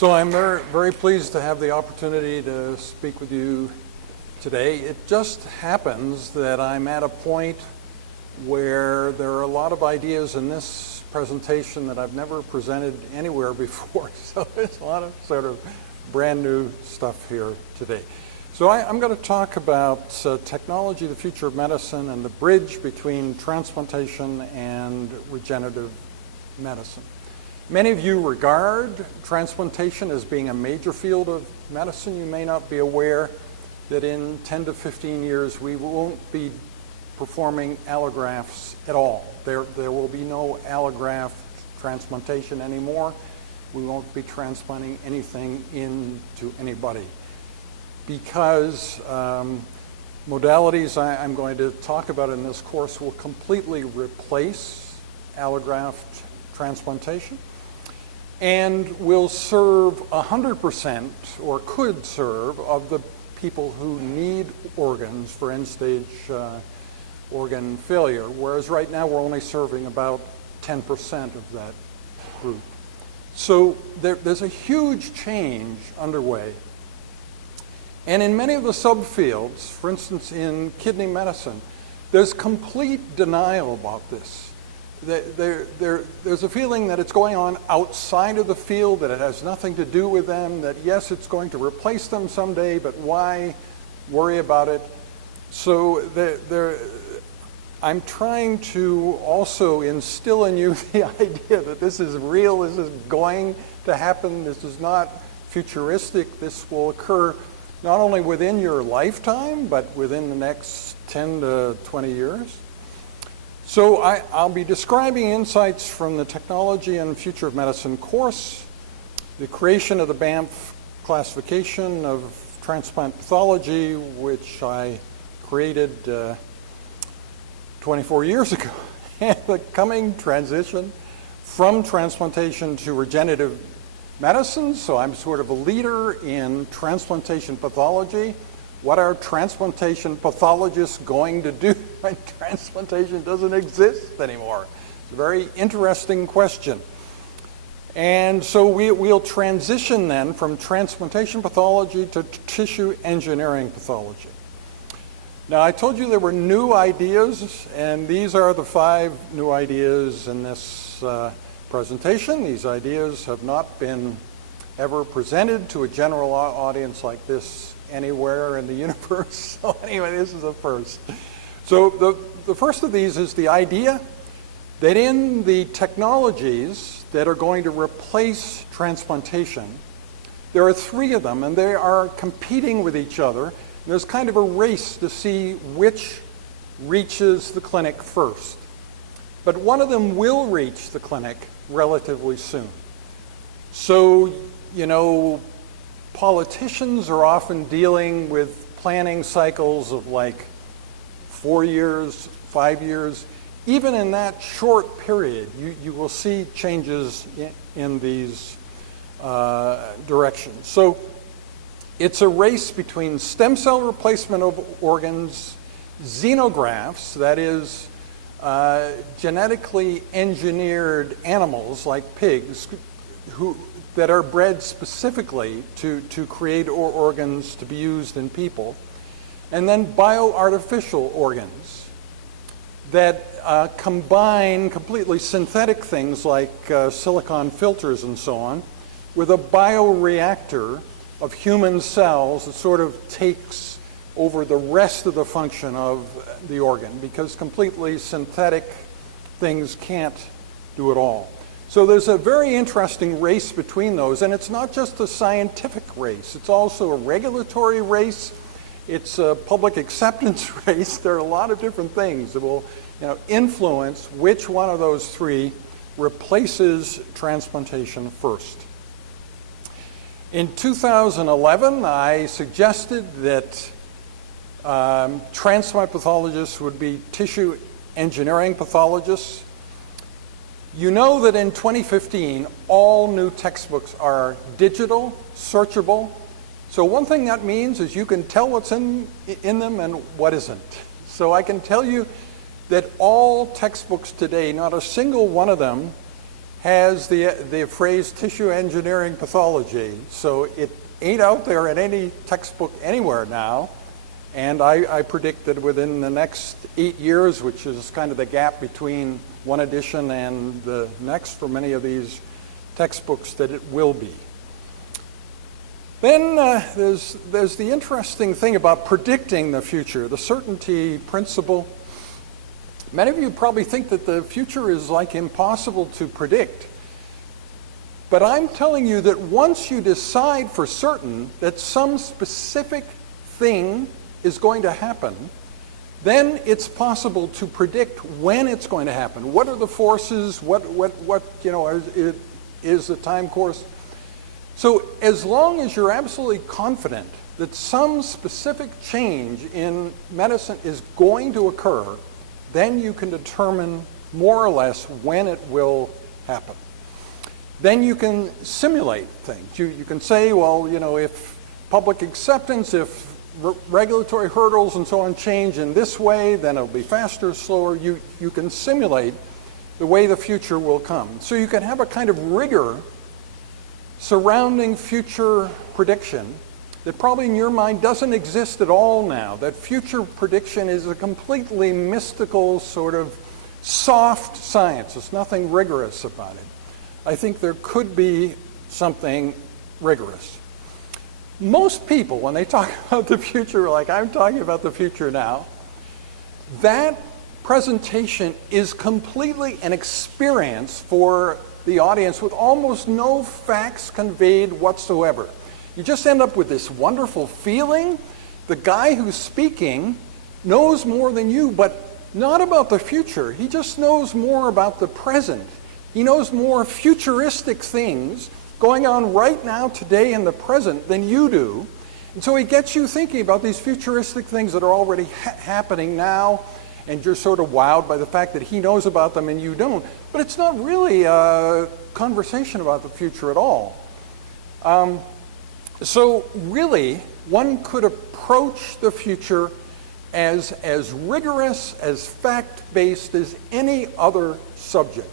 So I'm very pleased to have the opportunity to speak with you today. It just happens that I'm at a point where there are a lot of ideas in this presentation that I've never presented anywhere before. So there's a lot of sort of brand new stuff here today. So I'm going to talk about technology, the future of medicine, and the bridge between transplantation and regenerative medicine. Many of you regard transplantation as being a major field of medicine. You may not be aware that in 10 to 15 years we won't be performing allografts at all. There will be no allograft transplantation anymore. We won't be transplanting anything into anybody because modalities I'm going to talk about in this course will completely replace allograft transplantation and will serve 100% or could serve of the people who need organs for end-stage organ failure, whereas right now we're only serving about 10% of that group. So there's a huge change underway. And in many of the subfields, for instance in kidney medicine, there's complete denial about this. There's a feeling that it's going on outside of the field, that it has nothing to do with them, that yes, it's going to replace them someday, but why worry about it? So I'm trying to also instill in you the idea that this is real, this is going to happen, this is not futuristic, this will occur not only within your lifetime, but within the next 10 to 20 years. So I'll be describing insights from the Technology and Future of Medicine course, the creation of the Bamf classification of transplant pathology, which I created 24 years ago, and the coming transition from transplantation to regenerative medicine. So I'm sort of a leader in transplantation pathology. What are transplantation pathologists going to do when transplantation doesn't exist anymore? It's a very interesting question. And so we'll transition then from transplantation pathology to tissue engineering pathology. Now, I told you there were new ideas, and these are the 5 new ideas in this presentation. These ideas have not been ever presented to a general audience like this anywhere in the universe. So anyway, this is a first. So the first of these is the idea that in the technologies that are going to replace transplantation, there are 3 of them, and they are competing with each other. There's kind of a race to see which reaches the clinic first. But one of them will reach the clinic relatively soon. So, you know, politicians are often dealing with planning cycles of like 4 years, 5 years. Even in that short period, you will see changes in these directions. So it's a race between stem cell replacement of organs, xenografts, that is, genetically engineered animals like pigs that are bred specifically to create organs to be used in people, and then bioartificial organs that combine completely synthetic things like silicon filters and so on with a bioreactor of human cells that sort of takes over the rest of the function of the organ, because completely synthetic things can't do it all. So there's a very interesting race between those, and it's not just a scientific race, it's also a regulatory race, it's a public acceptance race. There are a lot of different things that will influence which one of those 3 replaces transplantation first. In 2011, I suggested that transplant pathologists would be tissue engineering pathologists. You know that in 2015, all new textbooks are digital, searchable. So one thing that means is you can tell what's in them and what isn't. So I can tell you that all textbooks today, not a single one of them has the phrase tissue engineering pathology. So it ain't out there in any textbook anywhere now. And I predict that within the next 8 years, which is kind of the gap between one edition and the next for many of these textbooks, that it will be. Then there's the interesting thing about predicting the future, the certainty principle. Many of you probably think that the future is like impossible to predict. But I'm telling you that once you decide for certain that some specific thing is going to happen, then it's possible to predict when it's going to happen. What are the forces? What is the time course? So as long as you're absolutely confident that some specific change in medicine is going to occur, then you can determine more or less when it will happen. Then you can simulate things. You can say, well, if public acceptance, if regulatory hurdles and so on change in this way, then it'll be faster, slower. You can simulate the way the future will come. So you can have a kind of rigor surrounding future prediction that probably in your mind doesn't exist at all now. That future prediction is a completely mystical sort of soft science. There's nothing rigorous about it. I think there could be something rigorous. Most people, when they talk about the future, like I'm talking about the future now, that presentation is completely an experience for the audience with almost no facts conveyed whatsoever. You just end up with this wonderful feeling. The guy who's speaking knows more than you, but not about the future. He just knows more about the present. He knows more futuristic things going on right now, today, in the present than you do. And so he gets you thinking about these futuristic things that are already happening now, and you're sort of wowed by the fact that he knows about them and you don't. But it's not really a conversation about the future at all. So really, one could approach the future as rigorous, as fact-based as any other subject.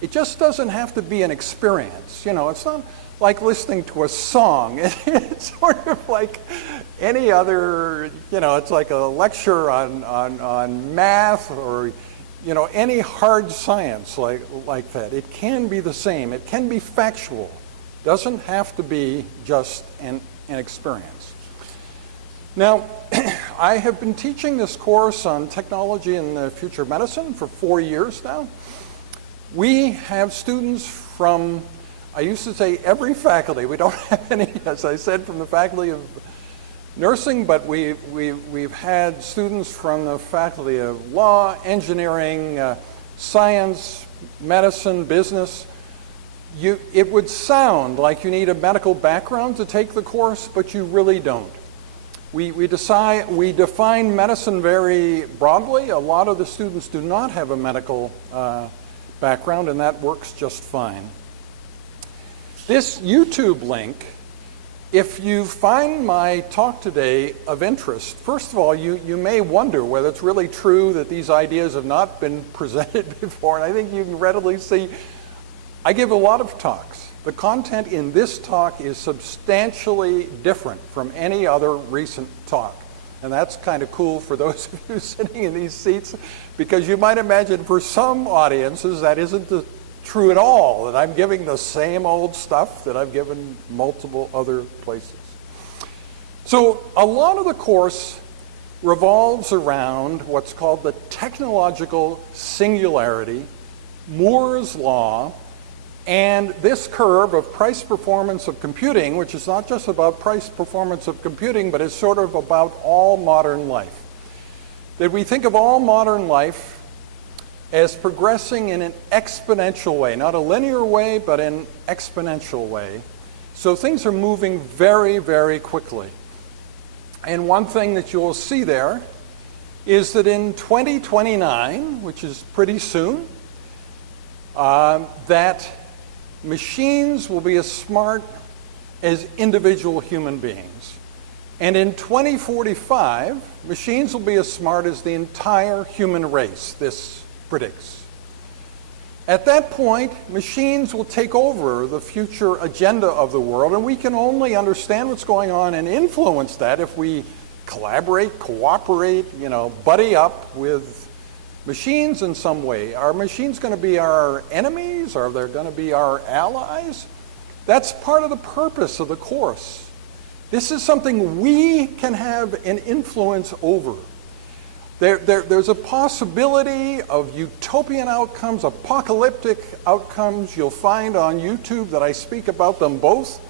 It just doesn't have to be an experience. It's not like listening to a song. It's sort of like any other, it's like a lecture on math or, any hard science like that. It can be the same. It can be factual. Doesn't have to be just an experience. Now, I have been teaching this course on technology in the future of medicine for 4 years now. We have students from, I used to say every faculty. We don't have any, as I said, from the faculty of nursing, but we've had students from the faculty of law, engineering, science, medicine, business. It would sound like you need a medical background to take the course, but you really don't. We define medicine very broadly. A lot of the students do not have a medical background, and that works just fine. This YouTube link, if you find my talk today of interest, first of all, you may wonder whether it's really true that these ideas have not been presented before, and I think you can readily see I give a lot of talks. The content in this talk is substantially different from any other recent talk. And that's kind of cool for those of you sitting in these seats, because you might imagine for some audiences that isn't true at all, that I'm giving the same old stuff that I've given multiple other places. So a lot of the course revolves around what's called the Technological Singularity, Moore's Law, and this curve of price performance of computing, which is not just about price performance of computing, but is sort of about all modern life. That we think of all modern life as progressing in an exponential way, not a linear way, but an exponential way. So things are moving very, very quickly. And one thing that you'll see there is that in 2029, which is pretty soon, that machines will be as smart as individual human beings. And in 2045, machines will be as smart as the entire human race, this predicts. At that point, machines will take over the future agenda of the world, and we can only understand what's going on and influence that if we collaborate, cooperate, buddy up with machines in some way. Are machines going to be our enemies? Are they going to be our allies? That's part of the purpose of the course. This is something we can have an influence over. There's a possibility of utopian outcomes, apocalyptic outcomes. You'll find on YouTube that I speak about them both.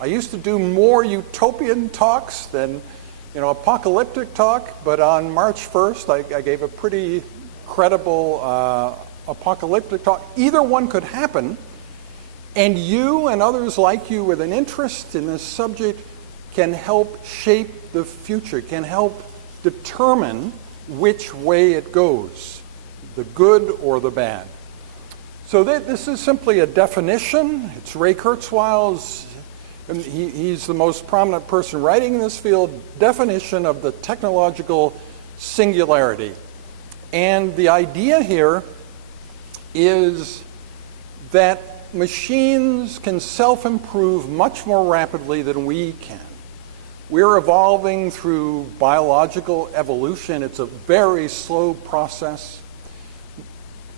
I used to do more utopian talks than apocalyptic talk, but on March 1st I gave a pretty credible apocalyptic talk. Either one could happen, and you and others like you with an interest in this subject can help shape the future, can help determine which way it goes, the good or the bad. So this is simply a definition. It's Ray Kurzweil's, and he's the most prominent person writing in this field, definition of the technological singularity. And the idea here is that machines can self-improve much more rapidly than we can. We're evolving through biological evolution. It's a very slow process.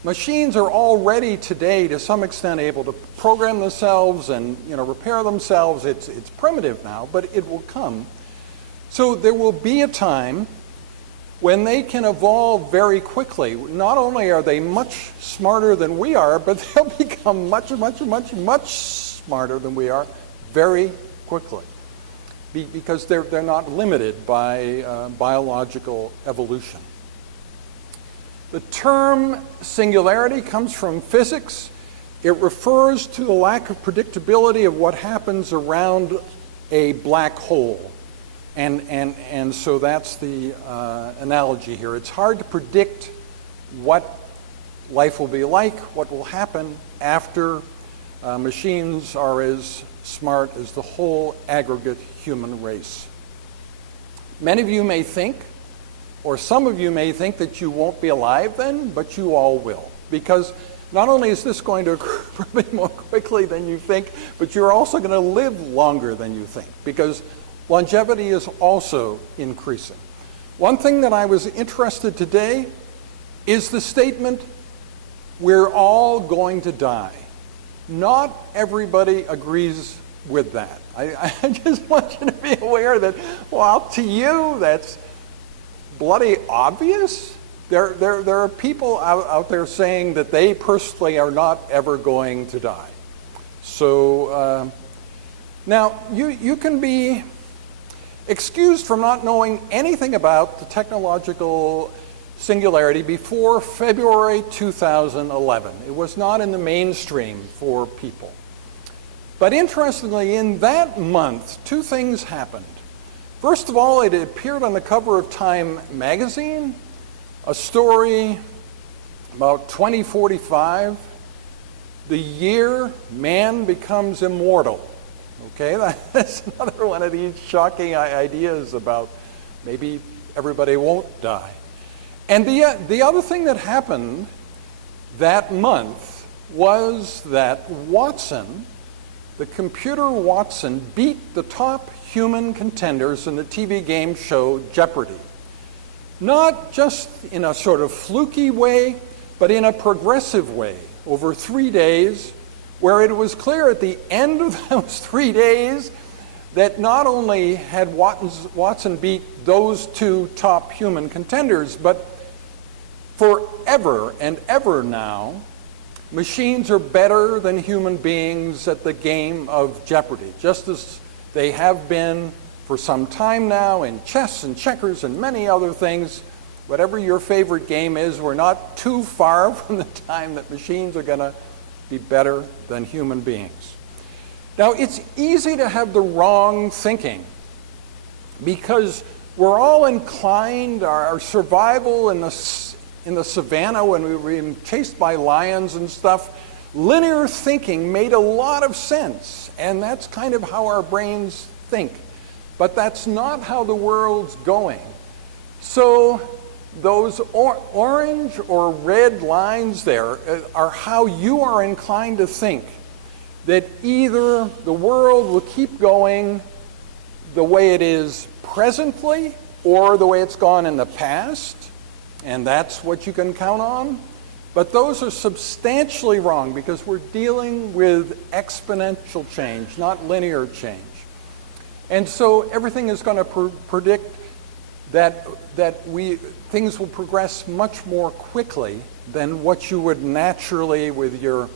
Machines are already today, to some extent, able to program themselves and repair themselves. It's primitive now, but it will come. So there will be a time when they can evolve very quickly. Not only are they much smarter than we are, but they'll become much smarter than we are very quickly, because they're not limited by biological evolution. The term singularity comes from physics. It refers to the lack of predictability of what happens around a black hole. And so that's the analogy here. It's hard to predict what life will be like, what will happen after machines are as smart as the whole aggregate human race. Many of you may think, or some of you may think, that you won't be alive then, but you all will. Because not only is this going to occur probably more quickly than you think, but you're also going to live longer than you think, because longevity is also increasing. One thing that I was interested today is the statement, we're all going to die. Not everybody agrees with that. I just want you to be aware that, well, to you, that's bloody obvious. There are people out there saying that they personally are not ever going to die. So now you can be excused from not knowing anything about the technological singularity before February 2011. It was not in the mainstream for people. But interestingly, in that month, two things happened. First of all, it appeared on the cover of Time magazine, a story about 2045, the year man becomes immortal. Okay, that's another one of these shocking ideas about maybe everybody won't die. And the other thing that happened that month was that Watson, the computer Watson, beat the top human contenders in the TV game show Jeopardy. Not just in a sort of fluky way, but in a progressive way over 3 days, where it was clear at the end of those 3 days that not only had Watson beat those two top human contenders, but forever and ever now, machines are better than human beings at the game of Jeopardy, just as they have been for some time now in chess and checkers and many other things. Whatever your favorite game is, we're not too far from the time that machines are going to be better than human beings. Now, it's easy to have the wrong thinking because we're all inclined, our survival in the savannah when we were being chased by lions and stuff, linear thinking made a lot of sense, and that's kind of how our brains think. But that's not how the world's going. So Those orange or red lines there are how you are inclined to think that either the world will keep going the way it is presently or the way it's gone in the past, and that's what you can count on. But those are substantially wrong because we're dealing with exponential change, not linear change. And so everything is going to predict that things will progress much more quickly than what you would naturally with your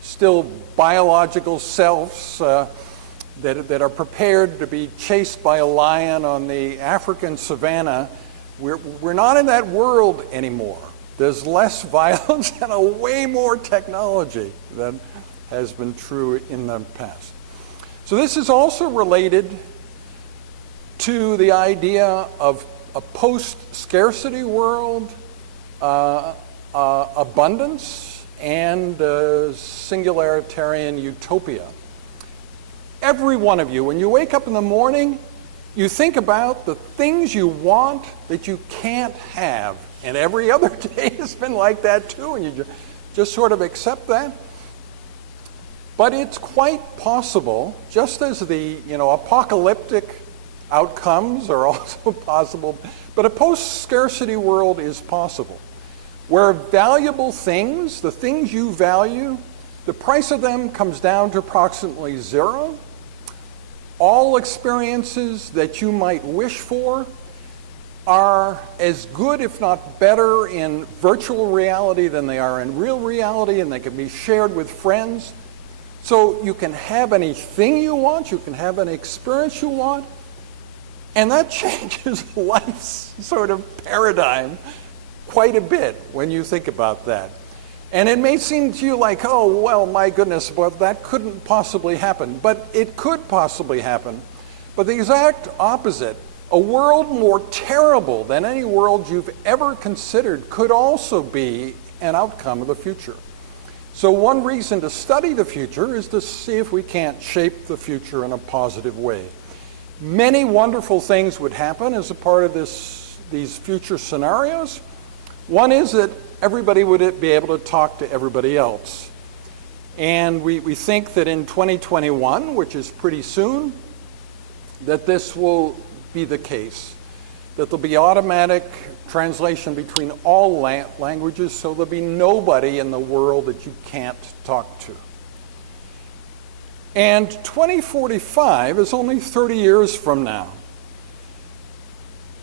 still biological selves that are prepared to be chased by a lion on the African savannah. We're not in that world anymore. There's less violence and a way more technology than has been true in the past. So this is also related to the idea of a post-scarcity world, abundance, and singularitarian utopia. Every one of you, when you wake up in the morning, you think about the things you want that you can't have. And every other day has been like that too, and you just sort of accept that. But it's quite possible, just as the apocalyptic outcomes are also possible, but a post-scarcity world is possible, where valuable things, the things you value, the price of them comes down to approximately zero. All experiences that you might wish for are as good, if not better, in virtual reality than they are in real reality, and they can be shared with friends. So you can have anything you want, you can have any experience you want, and that changes life's sort of paradigm quite a bit when you think about that. And it may seem to you like, oh, well, my goodness, well, that couldn't possibly happen. But it could possibly happen. But the exact opposite, a world more terrible than any world you've ever considered, could also be an outcome of the future. So one reason to study the future is to see if we can't shape the future in a positive way. Many wonderful things would happen as a part of these future scenarios. One is that everybody would be able to talk to everybody else. And we think that in 2021, which is pretty soon, that this will be the case. That there'll be automatic translation between all languages, so there'll be nobody in the world that you can't talk to. And 2045 is only 30 years from now.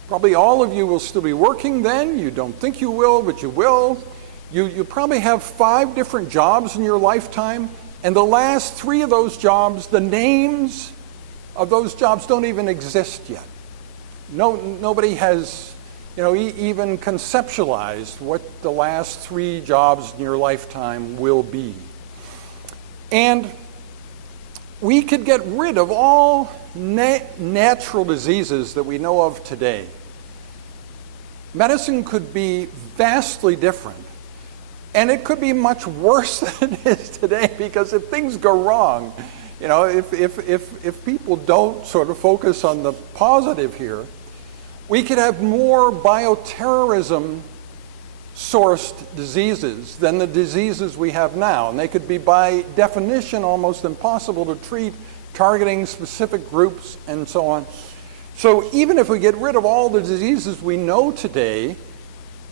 Probably all of you will still be working then. You don't think you will, but you will. You probably have 5 different jobs in your lifetime, and the last 3 of those jobs, the names of those jobs don't even exist yet. Nobody has, even conceptualized what the last 3 jobs in your lifetime will be. And we could get rid of all natural diseases that we know of today. Medicine could be vastly different. And it could be much worse than it is today, because if things go wrong, if people don't sort of focus on the positive here, we could have more bioterrorism sourced diseases than the diseases we have now. And they could be, by definition, almost impossible to treat, targeting specific groups and so on. So even if we get rid of all the diseases we know today,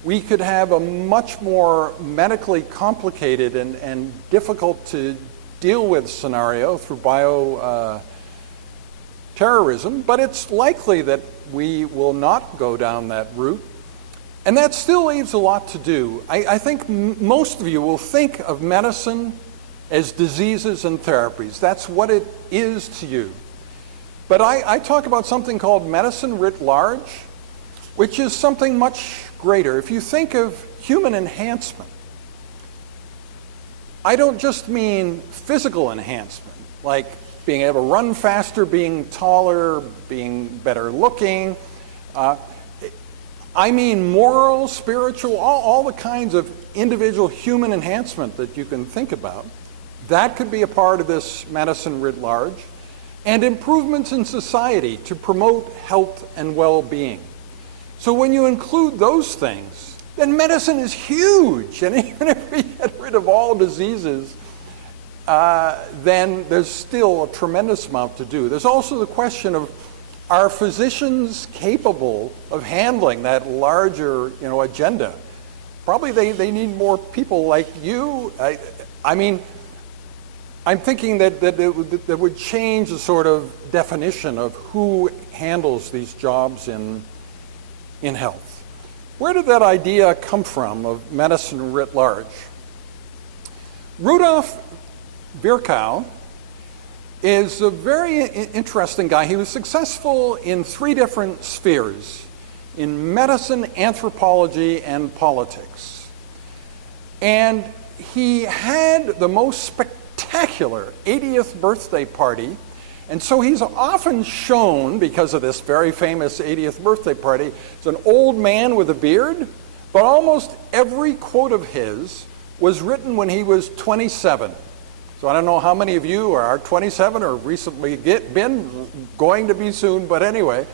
we could have a much more medically complicated and difficult to deal with scenario through bioterrorism, but it's likely that we will not go down that route. And that still leaves a lot to do. I think most of you will think of medicine as diseases and therapies. That's what it is to you. But I talk about something called medicine writ large, which is something much greater. If you think of human enhancement, I don't just mean physical enhancement, like being able to run faster, being taller, being better looking. I mean moral, spiritual, all the kinds of individual human enhancement that you can think about. That could be a part of this medicine writ large. And improvements in society to promote health and well-being. So when you include those things, then medicine is huge. And even if we get rid of all diseases, then there's still a tremendous amount to do. There's also the question of, are physicians capable of handling that larger, agenda? Probably they need more people like you. I mean, I'm thinking that would change the sort of definition of who handles these jobs in health. Where did that idea come from of medicine writ large? Rudolf Virchow is a very interesting guy. He was successful in 3 different spheres: in medicine, anthropology, and politics. And he had the most spectacular 80th birthday party, and so he's often shown, because of this very famous 80th birthday party, as an old man with a beard, but almost every quote of his was written when he was 27. So I don't know how many of you are 27 or recently been going to be soon, but anyway,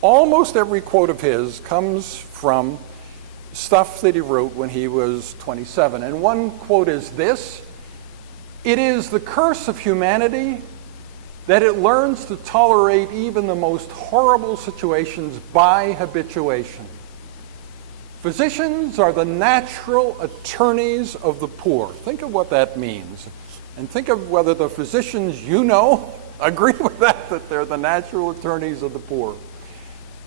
almost every quote of his comes from stuff that he wrote when he was 27. And one quote is this: "It is the curse of humanity that it learns to tolerate even the most horrible situations by habituation. Physicians are the natural attorneys of the poor." Think of what that means. And think of whether the physicians you know agree with that they're the natural attorneys of the poor.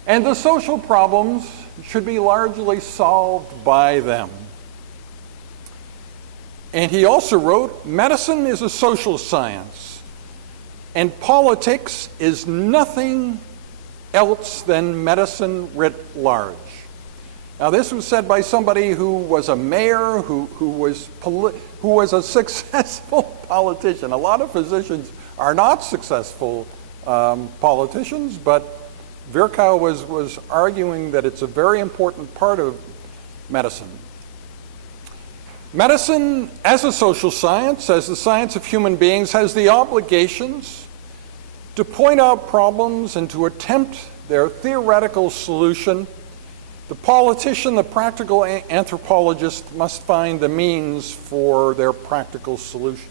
And the social problems should be largely solved by them. And he also wrote, "Medicine is a social science, and politics is nothing else than medicine writ large." Now, this was said by somebody who was a mayor, who was a successful politician. A lot of physicians are not successful politicians, but Virchow was arguing that it's a very important part of medicine. Medicine, as a social science, as the science of human beings, has the obligations to point out problems and to attempt their theoretical solution. The politician, the practical anthropologist, must find the means for their practical solutions.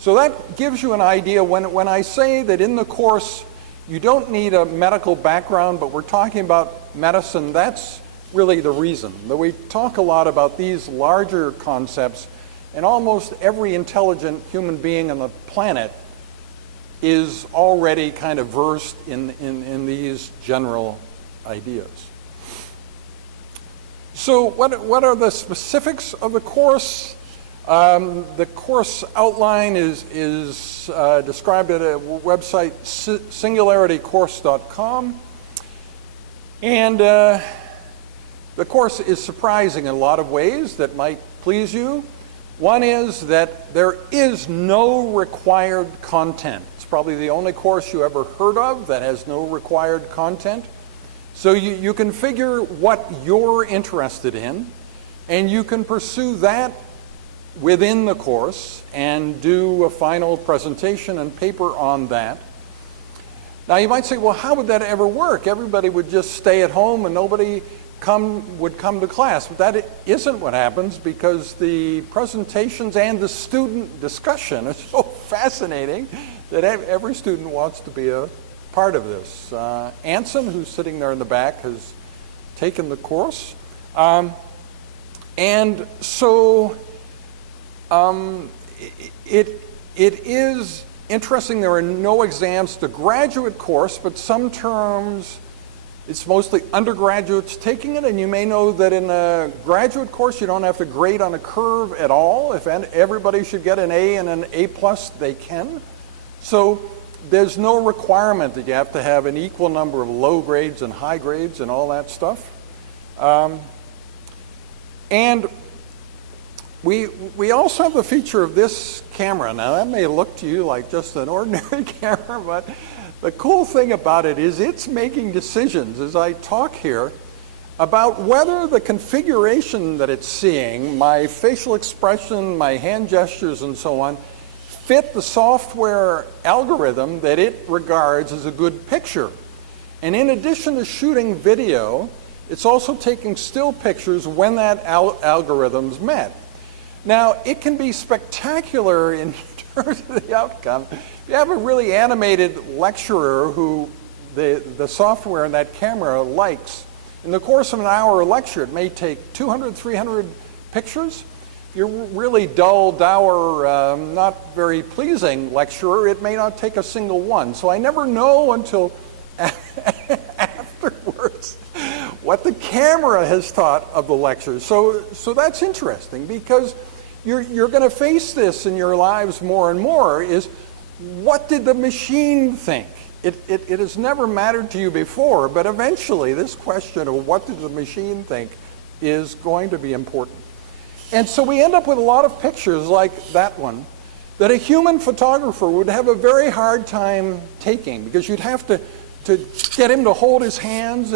So that gives you an idea. When I say that in the course you don't need a medical background, but we're talking about medicine, that's really the reason. That we talk a lot about these larger concepts, and almost every intelligent human being on the planet is already kind of versed in these general ideas. So what are the specifics of the course? The course outline is described at a website, singularitycourse.com. And the course is surprising in a lot of ways that might please you. One is that there is no required content. It's probably the only course you ever heard of that has no required content. So you can figure what you're interested in, and you can pursue that within the course and do a final presentation and paper on that. Now you might say, well, how would that ever work? Everybody would just stay at home and nobody would come to class. But that isn't what happens, because the presentations and the student discussion are so fascinating that every student wants to be a part of this. Anson, who's sitting there in the back, has taken the course. And so it is interesting. There are no exams. The graduate course, but some terms it's mostly undergraduates taking it, and you may know that in a graduate course you don't have to grade on a curve at all. If everybody should get an A and an A+, they can. So there's no requirement that you have to have an equal number of low grades and high grades and all that stuff. And we also have the feature of this camera. Now that may look to you like just an ordinary camera, but the cool thing about it is it's making decisions as I talk here about whether the configuration that it's seeing, my facial expression, my hand gestures and so on, fit the software algorithm that it regards as a good picture. And in addition to shooting video, It's also taking still pictures when that algorithm's met. Now, it can be spectacular in terms of the outcome. If you have a really animated lecturer who the software in that camera likes, in the course of an hour lecture, it may take 200, 300 pictures. If you're really dull, dour, not very pleasing lecturer, it may not take a single one. So I never know until afterwards what the camera has thought of the lecture. So that's interesting, because you're going to face this in your lives more and more, is what did the machine think? It has never mattered to you before, but eventually this question of what did the machine think is going to be important. And so we end up with a lot of pictures like that one that a human photographer would have a very hard time taking, because you'd have to get him to hold his hands.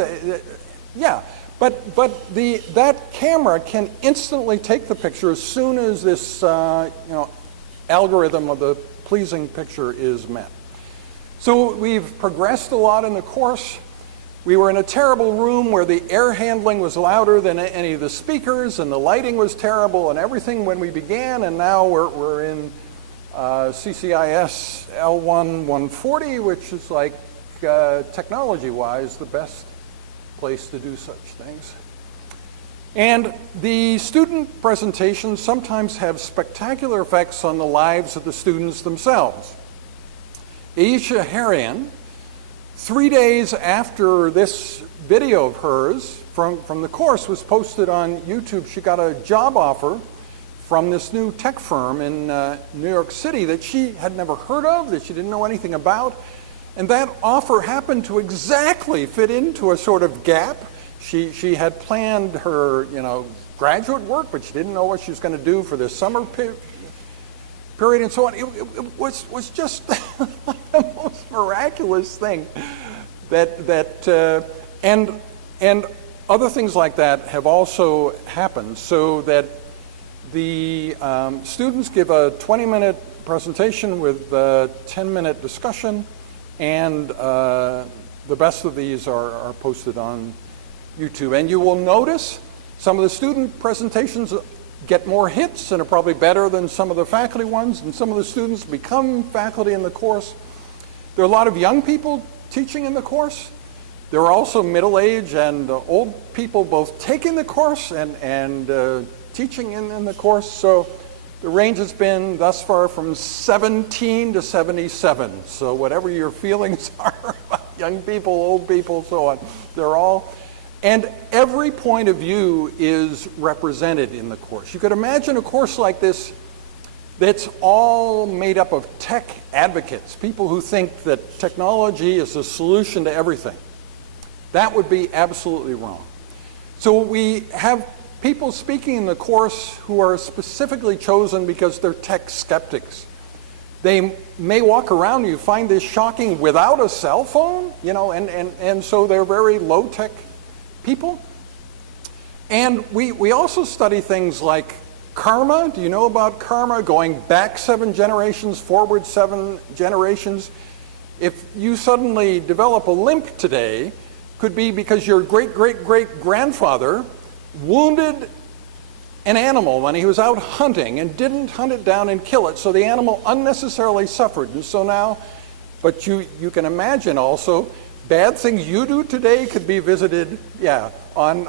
Yeah, but that camera can instantly take the picture as soon as this algorithm of the pleasing picture is met. So we've progressed a lot in the course. We were in a terrible room where the air handling was louder than any of the speakers, and the lighting was terrible and everything when we began, and now we're in CCIS L1 140, which is like technology-wise the best place to do such things. And the student presentations sometimes have spectacular effects on the lives of the students themselves. Aisha Harian, 3 days after this video of hers from the course was posted on YouTube, she got a job offer from this new tech firm in New York City that she had never heard of, that she didn't know anything about. And that offer happened to exactly fit into a sort of gap. She had planned her, graduate work, but she didn't know what she was going to do for the summer period and so on. It was just the most miraculous thing and other things like that have also happened, so that the students give a 20-minute presentation with a 10-minute discussion, and the best of these are posted on YouTube. And you will notice some of the student presentations get more hits and are probably better than some of the faculty ones, and some of the students become faculty in the course. There are a lot of young people teaching in the course. There are also middle-aged and old people both taking the course and teaching in the course. So the range has been thus far from 17 to 77. So whatever your feelings are about young people, old people, so on, they're all. And every point of view is represented in the course. You could imagine a course like this that's all made up of tech advocates, people who think that technology is a solution to everything. That would be absolutely wrong. So we have people speaking in the course who are specifically chosen because they're tech skeptics. They may walk around and you find this shocking without a cell phone, and so they're very low-tech people. And we also study things like karma. Do you know about karma? Going back 7 generations, forward 7 generations. If you suddenly develop a limp today, could be because your great-great-great-grandfather wounded an animal when he was out hunting and didn't hunt it down and kill it, so the animal unnecessarily suffered. And so now, but you can imagine also, bad things you do today could be visited, on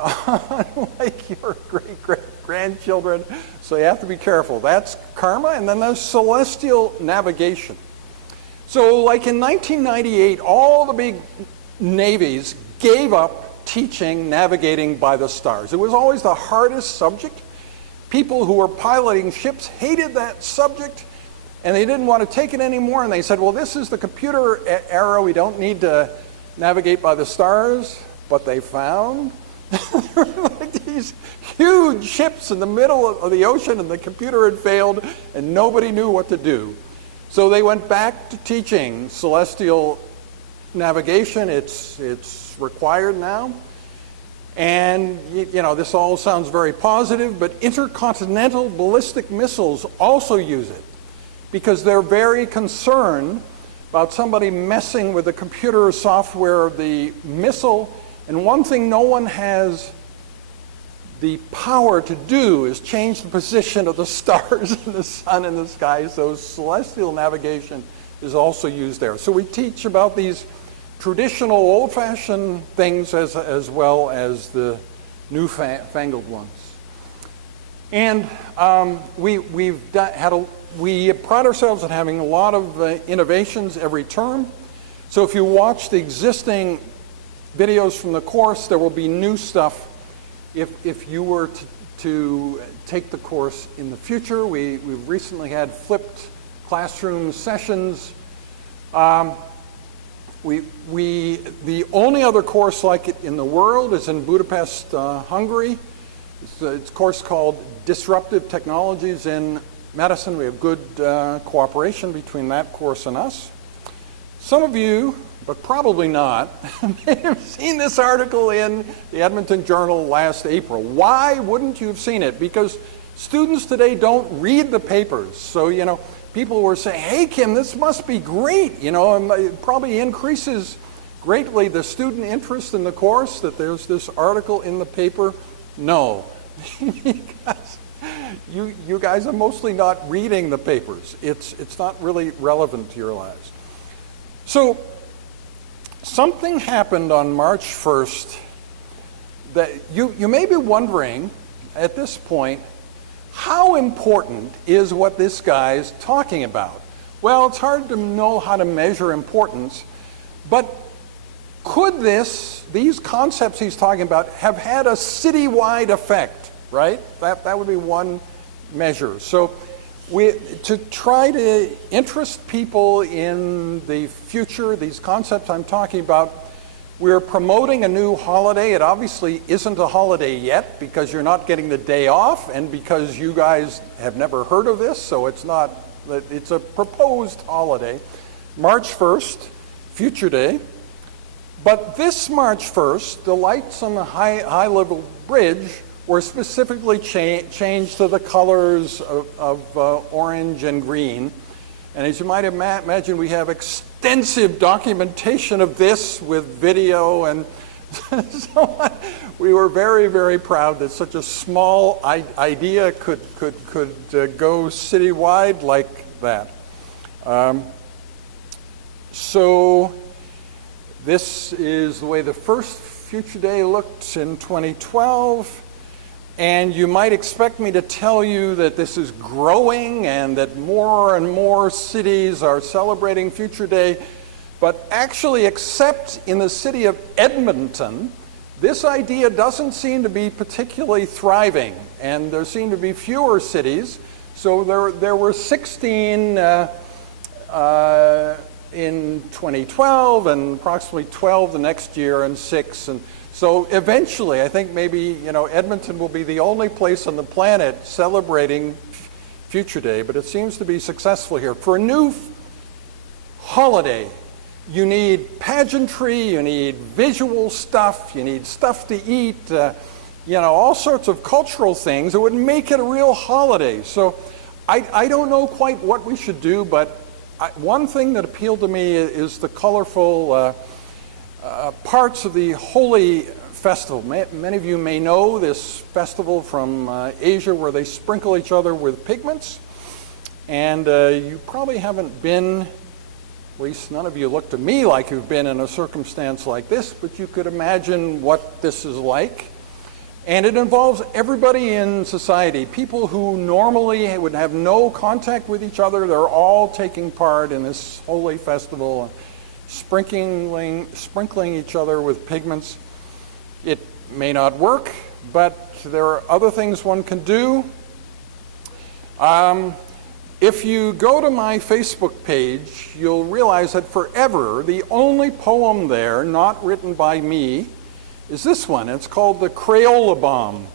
like your great-great-grandchildren. So you have to be careful. That's karma. And then there's celestial navigation. So like in 1998, all the big navies gave up teaching navigating by the stars. It was always the hardest subject. People who were piloting ships hated that subject, and they didn't want to take it anymore. And they said, well, this is the computer era. We don't need to navigate by the stars. But they found like these huge ships in the middle of the ocean, and the computer had failed, and nobody knew what to do. So they went back to teaching celestial navigation. It's required now. And this all sounds very positive, but intercontinental ballistic missiles also use it, because they're very concerned about somebody messing with the computer software of the missile And one thing no one has the power to do is change the position of the stars and the sun in the sky, so celestial navigation is also used there. So we teach about these traditional old-fashioned things as well as the newfangled ones. And we pride ourselves on having a lot of innovations every term. So if you watch the existing videos from the course, there will be new stuff. If you were to take the course in the future, we've recently had flipped classroom sessions. The only other course like it in the world is in Budapest, Hungary. It's a course called Disruptive Technologies in Medicine. We have good cooperation between that course and us. Some of you, but probably not, may have seen this article in the Edmonton Journal last April. Why wouldn't you have seen it? Because students today don't read the papers. So, people were saying, hey, Kim, this must be great. And it probably increases greatly the student interest in the course that there's this article in the paper. No, because you guys are mostly not reading the papers. It's not really relevant to your lives. So, something happened on March 1st that you may be wondering at this point, how important is what this guy's talking about? Well, it's hard to know how to measure importance, but could these concepts he's talking about have had a citywide effect, right? That would be one measure. So to try to interest people in the future, these concepts I'm talking about, we're promoting a new holiday. It obviously isn't a holiday yet because you're not getting the day off and because you guys have never heard of this, so it's a proposed holiday. March 1st, Future Day. But this March 1st, the lights on the high-level bridge were specifically changed to the colors of orange and green. And as you might imagine, we have extensive documentation of this with video, and so we were very, very proud that such a small idea could go citywide like that. So this is the way the first Future Day looked in 2012. And you might expect me to tell you that this is growing and that more and more cities are celebrating Future Day. But actually, except in the city of Edmonton, this idea doesn't seem to be particularly thriving. And there seem to be fewer cities. So there were 16 in 2012 and approximately 12 the next year and 6. And so eventually, I think maybe, Edmonton will be the only place on the planet celebrating Future Day, but it seems to be successful here. For a new holiday, you need pageantry, you need visual stuff, you need stuff to eat, all sorts of cultural things that would make it a real holiday. So I don't know quite what we should do, but one thing that appealed to me is the colorful parts of the Holy Festival. Many of you may know this festival from Asia where they sprinkle each other with pigments. And you probably haven't been, at least none of you look to me like you've been in a circumstance like this, but you could imagine what this is like. And it involves everybody in society. People who normally would have no contact with each other, they're all taking part in this holy festival, sprinkling each other with pigments. It may not work, but there are other things one can do. If you go to my Facebook page, you'll realize that forever, the only poem there not written by me is this one. It's called the Crayola Bomb.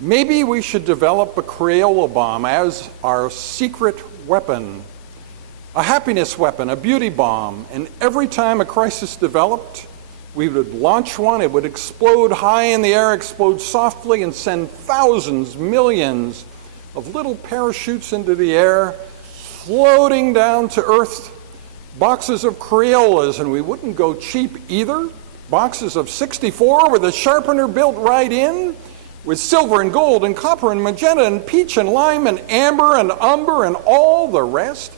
Maybe we should develop a Crayola Bomb as our secret weapon. A happiness weapon, a beauty bomb, and every time a crisis developed, we would launch one, it would explode high in the air, explode softly, and send thousands, millions of little parachutes into the air, floating down to earth, boxes of Crayolas, and we wouldn't go cheap either. boxes of 64 with a sharpener built right in, with silver and gold and copper and magenta and peach and lime and amber and umber and all the rest.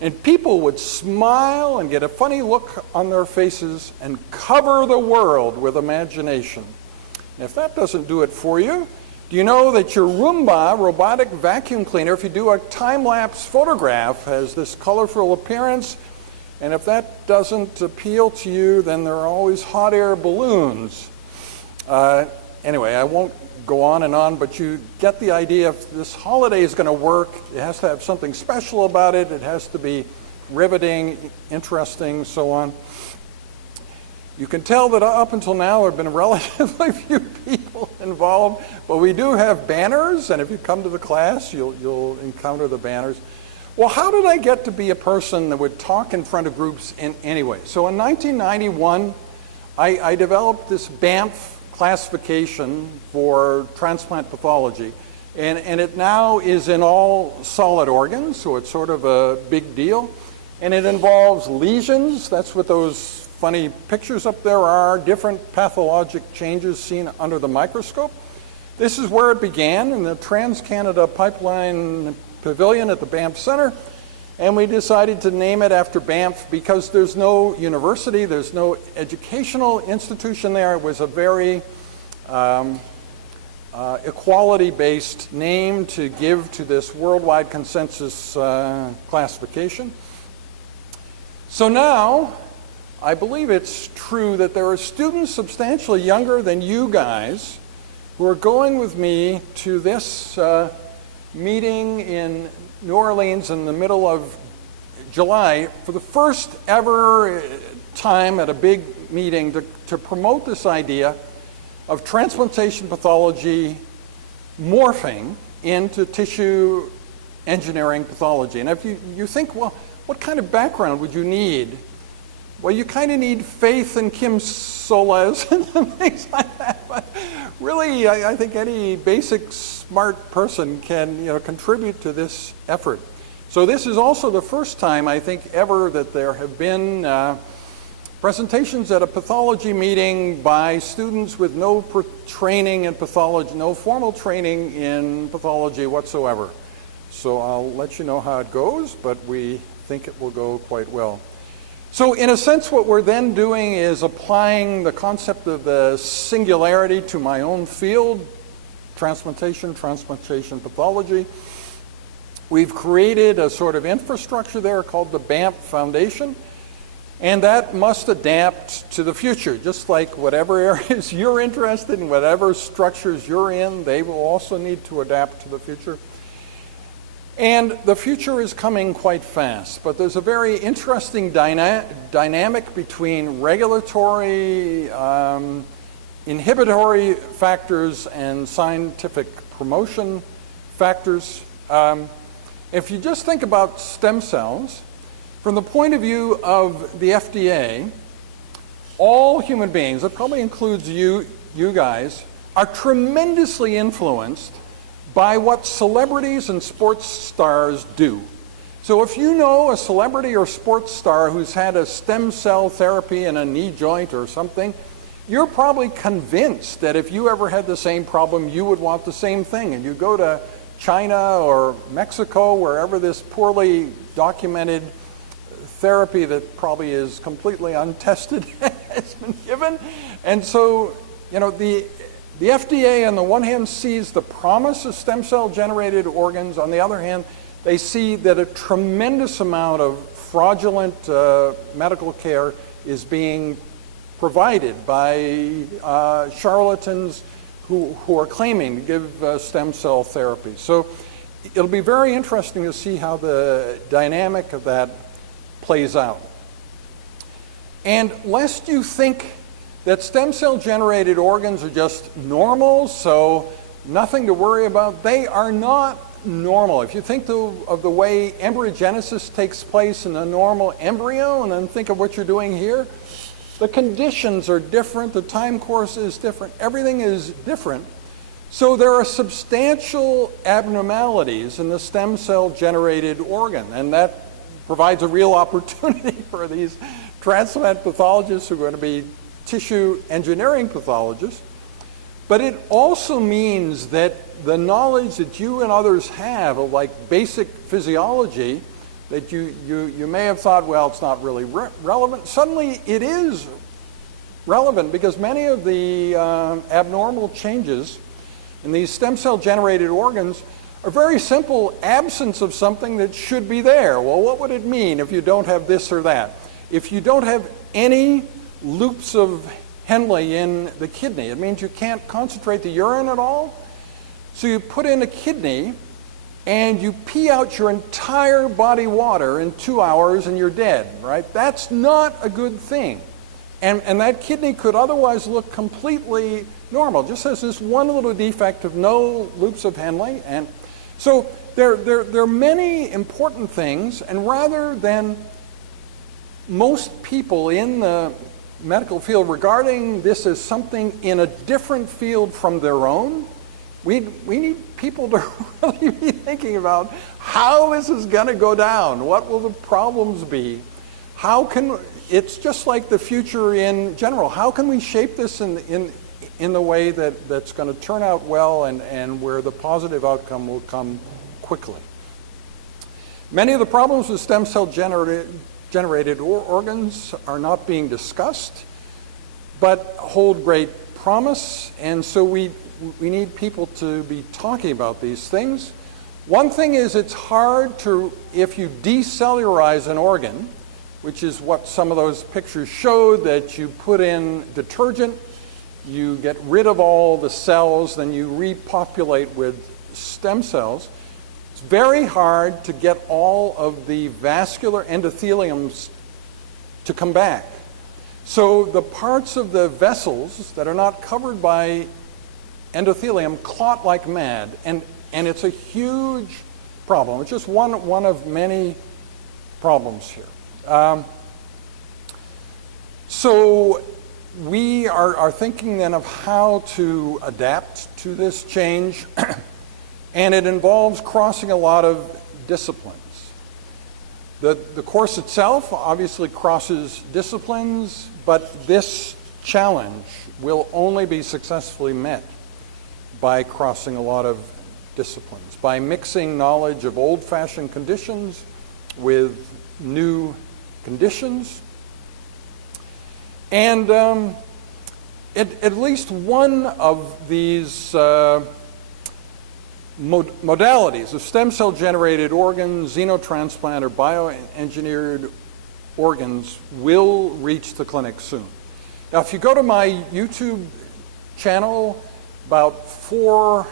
And people would smile and get a funny look on their faces and cover the world with imagination. And if that doesn't do it for you, do you know that your Roomba robotic vacuum cleaner, if you do a time-lapse photograph, has this colorful appearance? And if that doesn't appeal to you, then there are always hot air balloons. Anyway, I won't go on, but you get the idea. If this holiday is going to work, it has to have something special about it. It has to be riveting, interesting, so on. You can tell that up until now there have been relatively few people involved, but we do have banners, and if you come to the class, you'll encounter the banners. Well, how did I get to be a person that would talk in front of groups in any way? So in 1991, I developed this Bamf classification for transplant pathology, and it now is in all solid organs, so it's sort of a big deal. And it involves lesions, that's what those funny pictures up there are, different pathologic changes seen under the microscope. This is where it began in the Trans-Canada Pipeline Pavilion at the Bamf Center, and we decided to name it after Bamf because there's no university, there's no educational institution there. It was a very equality-based name to give to this worldwide consensus classification. So now, I believe it's true that there are students substantially younger than you guys who are going with me to this meeting in New Orleans in the middle of July for the first ever time at a big meeting to promote this idea of transplantation pathology morphing into tissue engineering pathology. And if you think, well, what kind of background would you need? Well, you kind of need faith in Kim Solez and things like that. But really, I think any basic smart person can contribute to this effort. So this is also the first time, I think, ever that there have been presentations at a pathology meeting by students with no training in pathology, no formal training in pathology whatsoever. So I'll let you know how it goes, but we think it will go quite well. So in a sense, what we're then doing is applying the concept of the singularity to my own field, transplantation pathology. We've created a sort of infrastructure there called the Bamf Foundation, and that must adapt to the future. Just like whatever areas you're interested in, whatever structures you're in, they will also need to adapt to the future. And the future is coming quite fast, but there's a very interesting dynamic between regulatory, inhibitory factors and scientific promotion factors. If you just think about stem cells, from the point of view of the FDA, all human beings, that probably includes you guys, are tremendously influenced by what celebrities and sports stars do. So if you know a celebrity or sports star who's had a stem cell therapy in a knee joint or something, you're probably convinced that if you ever had the same problem, you would want the same thing. And you go to China or Mexico, wherever this poorly documented therapy that probably is completely untested has been given. And so, the FDA on the one hand sees the promise of stem cell generated organs. On the other hand, they see that a tremendous amount of fraudulent medical care is being provided by charlatans who are claiming to give stem cell therapy. So it'll be very interesting to see how the dynamic of that plays out. And lest you think that stem cell generated organs are just normal, so nothing to worry about, they are not normal. If you think of the way embryogenesis takes place in a normal embryo, and then think of what you're doing here, the conditions are different, the time course is different, everything is different. So there are substantial abnormalities in the stem cell generated organ, and that provides a real opportunity for these transplant pathologists who are going to be tissue engineering pathologist, but it also means that the knowledge that you and others have of like basic physiology that you may have thought, well, it's not really relevant. Suddenly it is relevant because many of the abnormal changes in these stem cell generated organs are very simple absence of something that should be there. Well, what would it mean if you don't have this or that? If you don't have any loops of Henle in the kidney, it means you can't concentrate the urine at all. So you put in a kidney and you pee out your entire body water in 2 hours and you're dead, right? That's not a good thing. And that kidney could otherwise look completely normal, just has this one little defect of no loops of Henle. And so there are many important things, and rather than most people in the medical field regarding this as something in a different field from their own, we need people to really be thinking about how this is going to go down. What will the problems be? It's just like the future in general. How can we shape this in the way that's going to turn out well and where the positive outcome will come quickly? Many of the problems with stem cell generated organs are not being discussed, but hold great promise, and so we need people to be talking about these things. One thing is it's hard to, if you decellularize an organ, which is what some of those pictures showed, that you put in detergent, you get rid of all the cells, then you repopulate with stem cells. It's very hard to get all of the vascular endotheliums to come back. So the parts of the vessels that are not covered by endothelium clot like mad, and it's a huge problem. It's just one of many problems here. So we are thinking then of how to adapt to this change, and it involves crossing a lot of disciplines. The course itself obviously crosses disciplines, but this challenge will only be successfully met by crossing a lot of disciplines, by mixing knowledge of old-fashioned conditions with new conditions. And at least one of these modalities of stem cell generated organs, xenotransplant, or bioengineered organs will reach the clinic soon. Now, if you go to my YouTube channel, about 4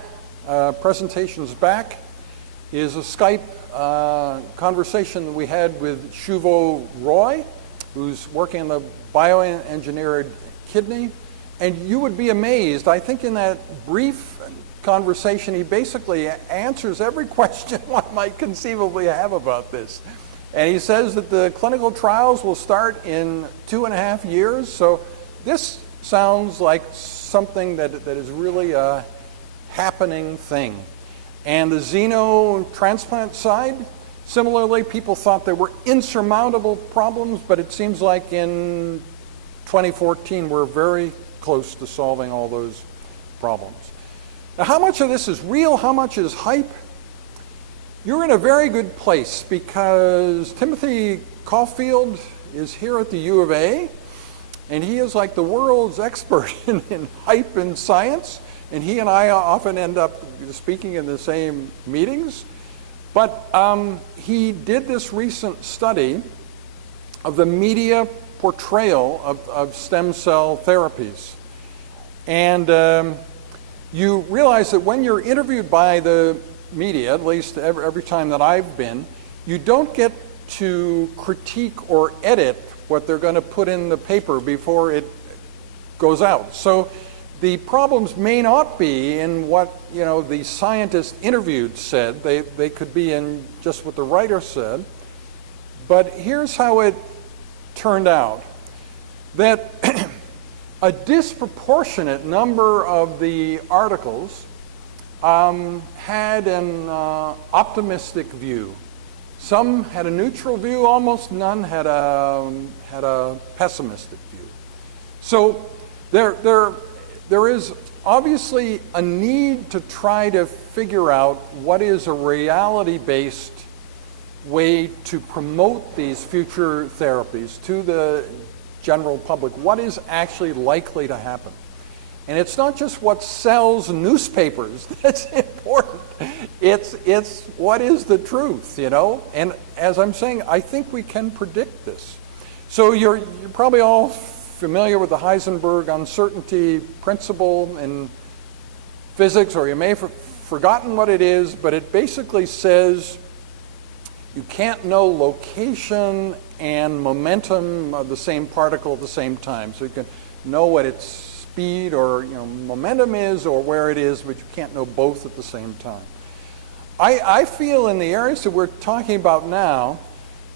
presentations back is a Skype conversation that we had with Shuvo Roy, who's working on the bioengineered kidney. And you would be amazed. I think in that brief conversation, he basically answers every question one might conceivably have about this. And he says that the clinical trials will start in 2.5 years. So this sounds like something that is really a happening thing. And the xenotransplant side, similarly, people thought there were insurmountable problems, but it seems like in 2014 we're very close to solving all those problems. Now, how much of this is real? How much is hype? You're in a very good place because Timothy Caulfield is here at the U of A, and he is like the world's expert in hype and science, and he and I often end up speaking in the same meetings. But he did this recent study of the media portrayal of stem cell therapies. And you realize that when you're interviewed by the media, at least every time that I've been, you don't get to critique or edit what they're going to put in the paper before it goes out. So the problems may not be in what the scientist interviewed said. They could be in just what the writer said. But here's how it turned out. That a disproportionate number of the articles had an optimistic view. Some had a neutral view, almost none had a pessimistic view. So there is obviously a need to try to figure out what is a reality-based way to promote these future therapies to the general public. What is actually likely to happen? And it's not just what sells newspapers that's important. It's what is the truth, you know? And as I'm saying, I think we can predict this. So you're probably all familiar with the Heisenberg uncertainty principle in physics, or you may have forgotten what it is, but it basically says you can't know location and momentum of the same particle at the same time. So you can know what its speed or momentum is or where it is, but you can't know both at the same time. I feel in the areas that we're talking about now,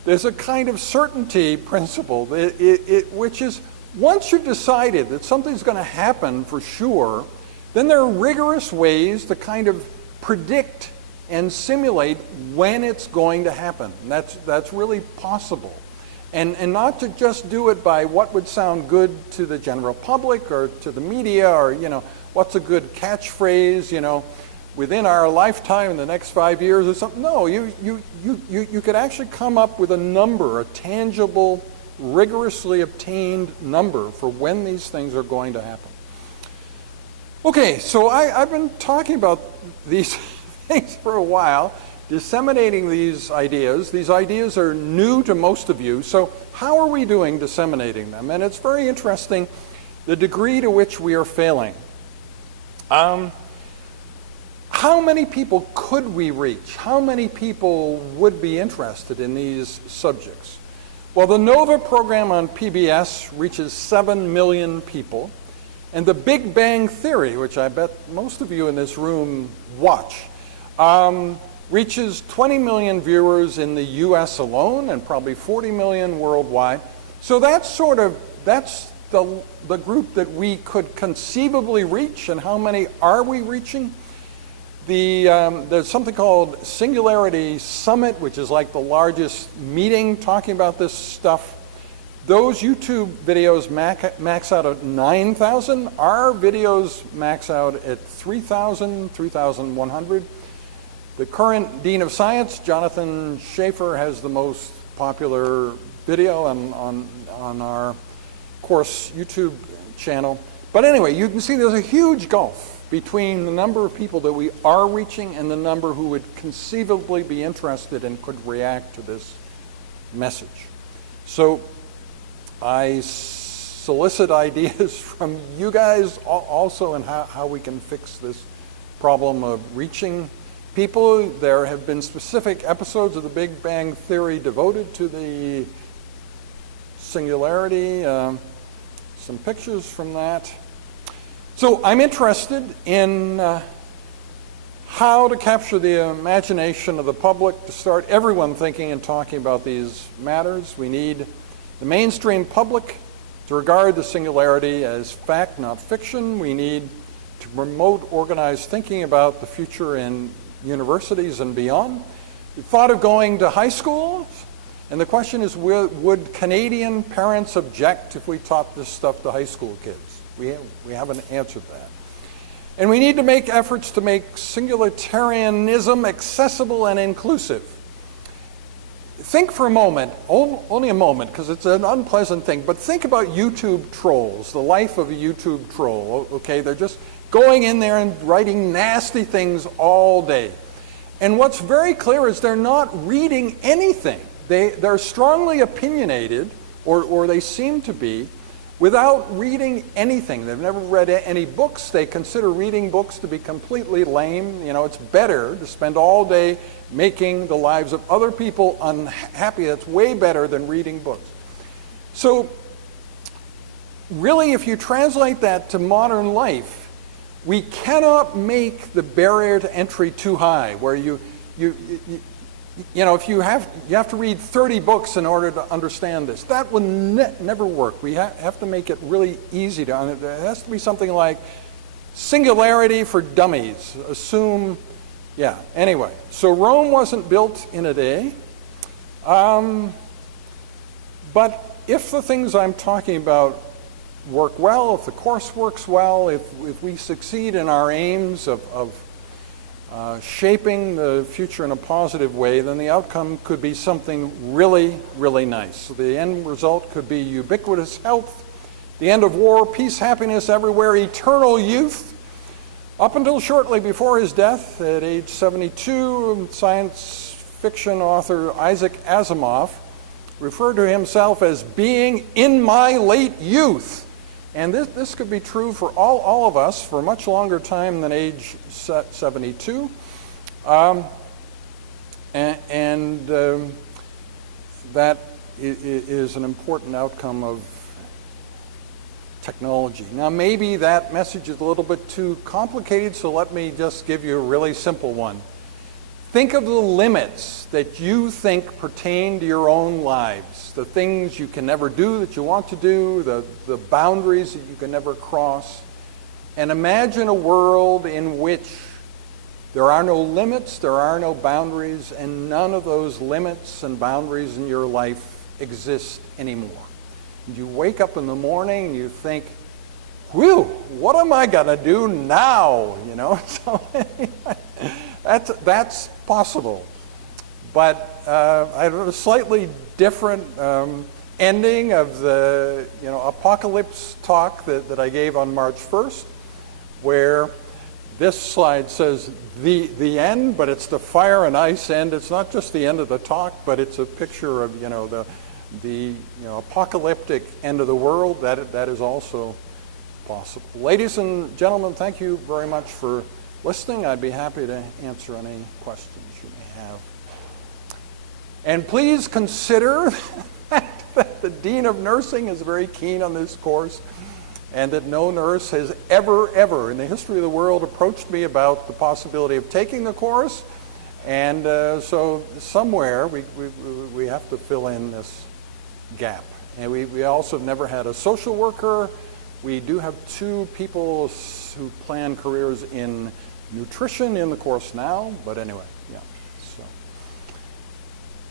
there's a kind of certainty principle, which is once you've decided that something's going to happen for sure, then there are rigorous ways to kind of predict and simulate when it's going to happen. And that's really possible. And not to just do it by what would sound good to the general public or to the media, or what's a good catchphrase, within our lifetime in the next 5 years or something. No, you could actually come up with a number, a tangible, rigorously obtained number for when these things are going to happen. Okay, so I've been talking about these things for a while, disseminating these ideas. These ideas are new to most of you, so how are we doing disseminating them? And it's very interesting the degree to which we are failing. How many people could we reach? How many people would be interested in these subjects? Well, the NOVA program on PBS reaches 7 million people, and the Big Bang Theory, which I bet most of you in this room watch, reaches 20 million viewers in the US alone and probably 40 million worldwide. So that's the group that we could conceivably reach. And how many are we reaching? There's something called Singularity Summit, which is like the largest meeting talking about this stuff. Those YouTube videos max out at 9,000. Our videos max out at 3,000, 3,100. The current Dean of Science, Jonathan Schaefer, has the most popular video on our course YouTube channel. But anyway, you can see there's a huge gulf between the number of people that we are reaching and the number who would conceivably be interested and could react to this message. So I solicit ideas from you guys also on how we can fix this problem of reaching people. There have been specific episodes of the Big Bang Theory devoted to the singularity, some pictures from that. So I'm interested in how to capture the imagination of the public, to start everyone thinking and talking about these matters. We need the mainstream public to regard the singularity as fact, not fiction. We need to promote organized thinking about the future in universities and beyond. We thought of going to high schools, and the question is, would Canadian parents object if we taught this stuff to high school kids? We haven't answered that. And we need to make efforts to make singularitarianism accessible and inclusive. Think for a moment, only a moment, because it's an unpleasant thing, but think about YouTube trolls, the life of a YouTube troll, okay? They're just going in there and writing nasty things all day. And what's very clear is they're not reading anything. They're strongly opinionated, or they seem to be, without reading anything. They've never read any books. They consider reading books to be completely lame. It's better to spend all day making the lives of other people unhappy. That's way better than reading books. So really, if you translate that to modern life, we cannot make the barrier to entry too high, where if you have to read 30 books in order to understand this. That will never work. We have to make it really easy to understand. It has to be something like singularity for dummies. Anyway, so Rome wasn't built in a day. But if the things I'm talking about work well, if the course works well, if we succeed in our aims of shaping the future in a positive way, then the outcome could be something really, really nice. So the end result could be ubiquitous health, the end of war, peace, happiness everywhere, eternal youth. Up until shortly before his death, at age 72, science fiction author Isaac Asimov referred to himself as being in my late youth. And this could be true for all of us for a much longer time than age 72. That is an important outcome of technology. Now, maybe that message is a little bit too complicated, so let me just give you a really simple one. Think of the limits that you think pertain to your own lives, the things you can never do that you want to do, the boundaries that you can never cross, and imagine a world in which there are no limits, there are no boundaries, and none of those limits and boundaries in your life exist anymore. You wake up in the morning and you think, whew, what am I going to do now? You know, so that's possible. But I have a slightly different ending of the apocalypse talk that I gave on March 1st, where this slide says the end, but it's the fire and ice end. It's not just the end of the talk, but it's a picture of the apocalyptic end of the world. That is also possible. Ladies and gentlemen, thank you very much for listening. I'd be happy to answer any questions you may have. And please consider that the Dean of Nursing is very keen on this course, and that no nurse has ever in the history of the world approached me about the possibility of taking the course. And so somewhere we have to fill in this gap. And we also have never had a social worker. We do have 2 people who plan careers in nutrition in the course now, but anyway, yeah. So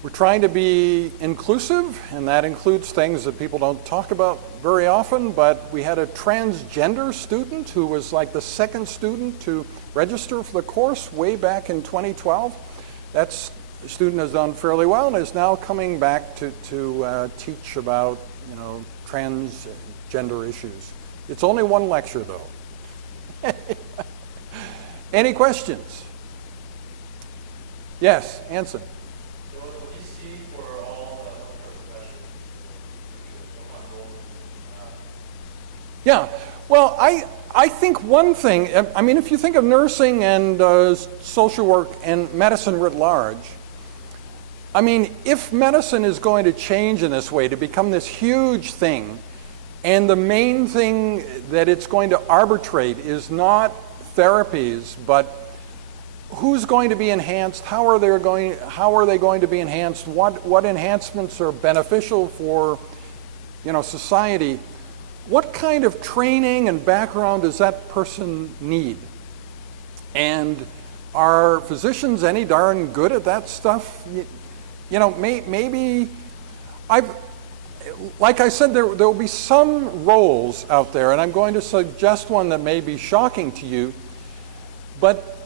we're trying to be inclusive, and that includes things that people don't talk about very often, but we had a transgender student who was like the second student to register for the course way back in 2012. That student has done fairly well and is now coming back to teach about transgender issues. It's only one lecture though. Any questions? Yes, Anson. So what do we see for all the healthcare professions? Yeah, well, I think one thing, I mean, if you think of nursing and social work and medicine writ large, I mean, if medicine is going to change in this way to become this huge thing, and the main thing that it's going to arbitrate is not therapies, but who's going to be enhanced, how are they going to be enhanced, what enhancements are beneficial for society, what kind of training and background does that person need? And are physicians any darn good at that stuff? Maybe like I said, there will be some roles out there, and I'm going to suggest one that may be shocking to you, but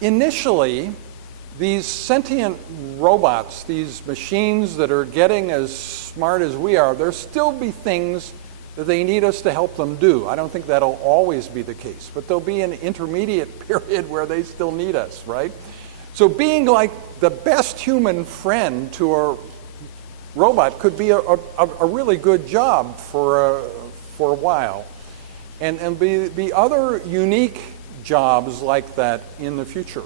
initially, these sentient robots, these machines that are getting as smart as we are, there'll still be things that they need us to help them do. I don't think that'll always be the case, but there'll be an intermediate period where they still need us, right? So being like the best human friend to a robot could be a really good job for a while. And be other unique jobs like that in the future.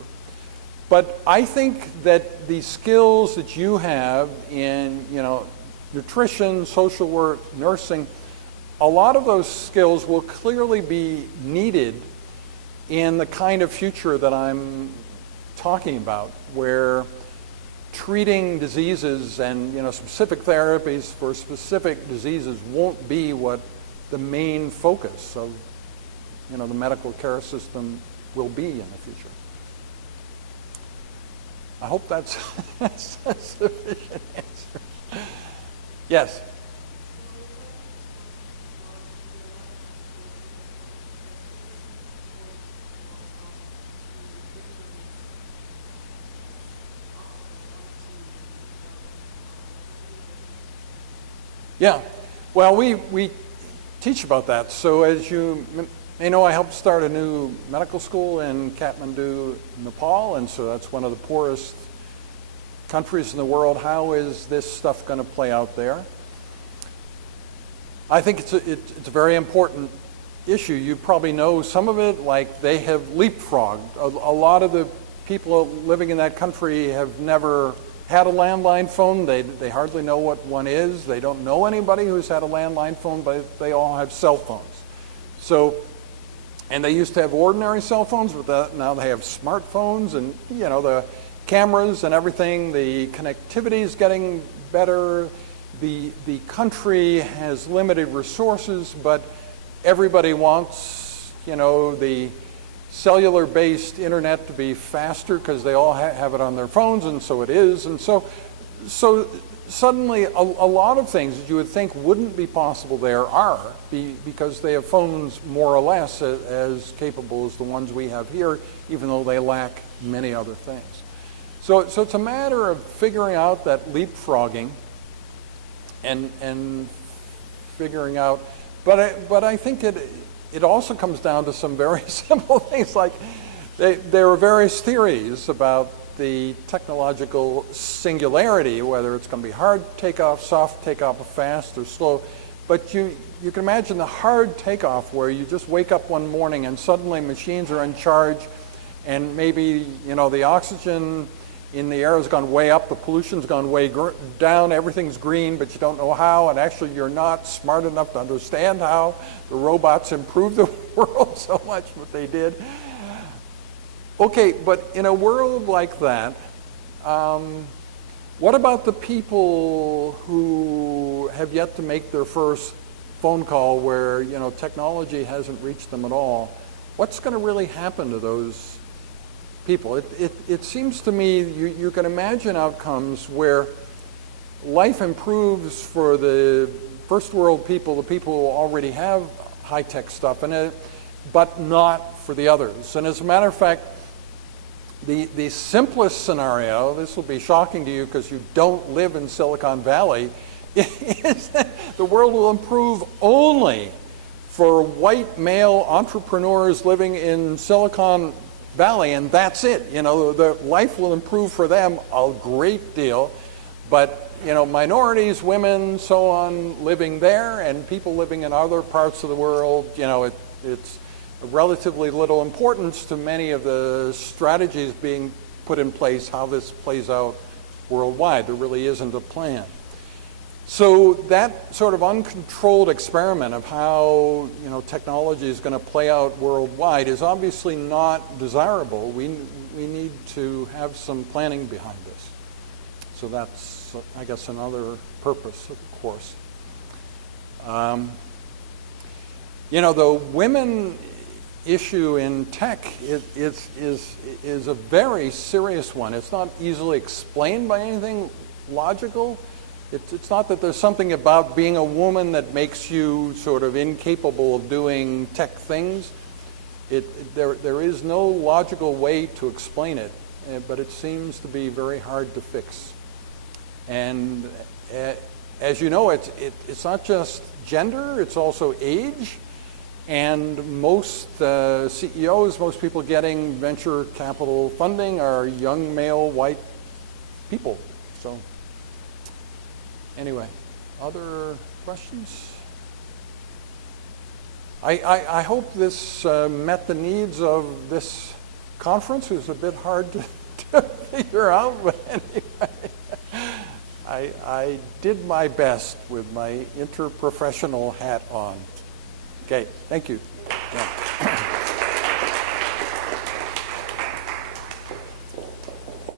But I think that the skills that you have in, nutrition, social work, nursing, a lot of those skills will clearly be needed in the kind of future that I'm talking about, where treating diseases and specific therapies for specific diseases won't be what the main focus of the medical care system will be in the future. I hope that's a sufficient answer. Yes? Yeah, well, we teach about that. So as you may know, I helped start a new medical school in Kathmandu, Nepal, and so that's one of the poorest countries in the world. How is this stuff going to play out there? I think it's a very important issue. You probably know some of it, like they have leapfrogged. A lot of the people living in that country have never had a landline phone. They hardly know what one is. They don't know anybody who's had a landline phone, but they all have cell phones. So, and they used to have ordinary cell phones, but now they have smartphones, and you know, the cameras and everything. The connectivity is getting better. The country has limited resources, but everybody wants, you know, the cellular-based internet to be faster because they all have it on their phones, and so it is. And so suddenly a lot of things that you would think wouldn't be possible there are, because they have phones more or less as capable as the ones we have here, even though they lack many other things. So it's a matter of figuring out that leapfrogging and figuring out, but I think it also comes down to some very simple things, like there are various theories about the technological singularity, whether it's going to be hard takeoff, soft takeoff, fast or slow. But you can imagine the hard takeoff where you just wake up one morning and suddenly machines are in charge, and maybe, you know, the oxygen in the air has gone way up, the pollution's gone way down, everything's green, but you don't know how, and actually you're not smart enough to understand how. The robots improved the world so much, but they did. Okay, but in a world like that, what about the people who have yet to make their first phone call where, you know, technology hasn't reached them at all? What's going to really happen to those people? It seems to me you can imagine outcomes where life improves for the first world people, the people who already have high-tech stuff in it, but not for the others. And as a matter of fact, the simplest scenario, this will be shocking to you because you don't live in Silicon Valley, is that the world will improve only for white male entrepreneurs living in Silicon Valley, and that's it. You know, the life will improve for them a great deal, but you know, minorities, women, so on, living there, and people living in other parts of the world, you know, it's of relatively little importance to many of the strategies being put in place, how this plays out worldwide. There really isn't a plan. So that sort of uncontrolled experiment of how, you know, technology is going to play out worldwide is obviously not desirable. We need to have some planning behind this. So that's, I guess, another purpose of the course. You know, the women issue in tech is a very serious one. It's not easily explained by anything logical. It's not that there's something about being a woman that makes you sort of incapable of doing tech things. There is no logical way to explain it, but it seems to be very hard to fix. And as you know, it's not just gender, it's also age. And most CEOs, most people getting venture capital funding are young male white people. So anyway, other questions? I hope this met the needs of this conference. It was a bit hard to figure out, but anyway, I did my best with my interprofessional hat on. Okay, thank you. Yeah.